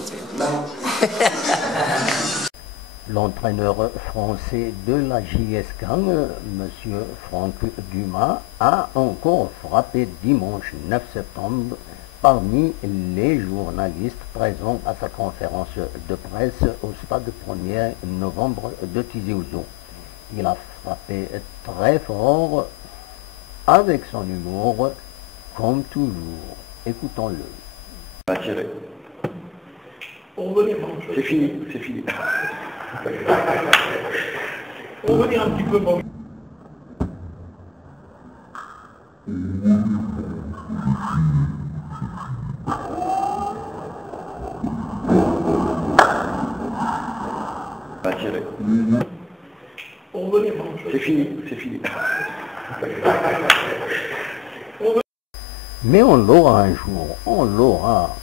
côté. L'entraîneur français de la JS Gang, M. Franck Dumas, a encore frappé dimanche 9 septembre parmi les journalistes présents à sa conférence de presse au stade 1er novembre de Tizi Ouzou. Il a frappé très fort avec son humour, comme toujours. Écoutons-le. C'est fini, c'est fini. On va dire un petit peu bon. C'est fini, c'est fini. Mais on l'aura un jour, on l'aura.